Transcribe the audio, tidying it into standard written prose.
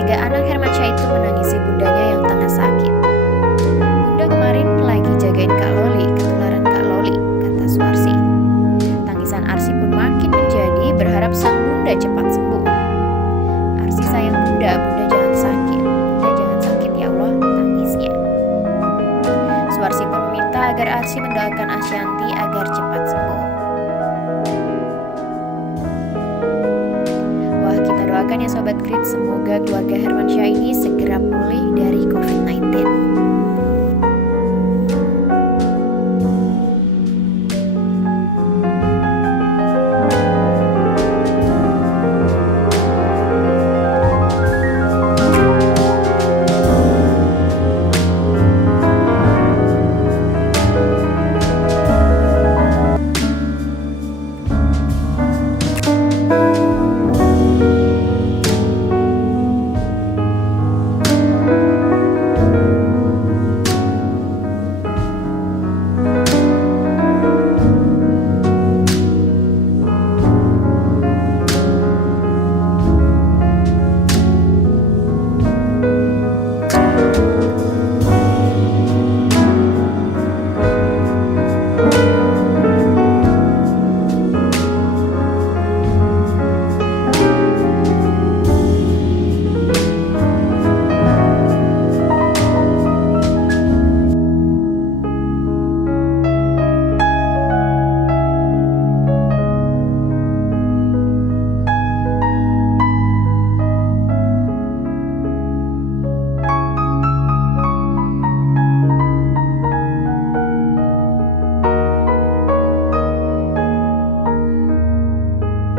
Ketiga anak Hermansyah itu menangisi bundanya yang tengah sakit. "Bunda kemarin lagi jagain Kak Loli, ketularan Kak Loli," kata Suwarsi. Tangisan Arsi pun makin menjadi, berharap sang bunda cepat sembuh. "Arsi sayang bunda, bunda jangan sakit. Bunda jangan sakit ya Allah," tangisnya. Suwarsi pun meminta agar Arsi mendoakan Asyanti agar cepat sembuh. Wah, kita doakan ya Sobat Grit, semoga keluarga Hermansyah ini segera pulih dari COVID-19.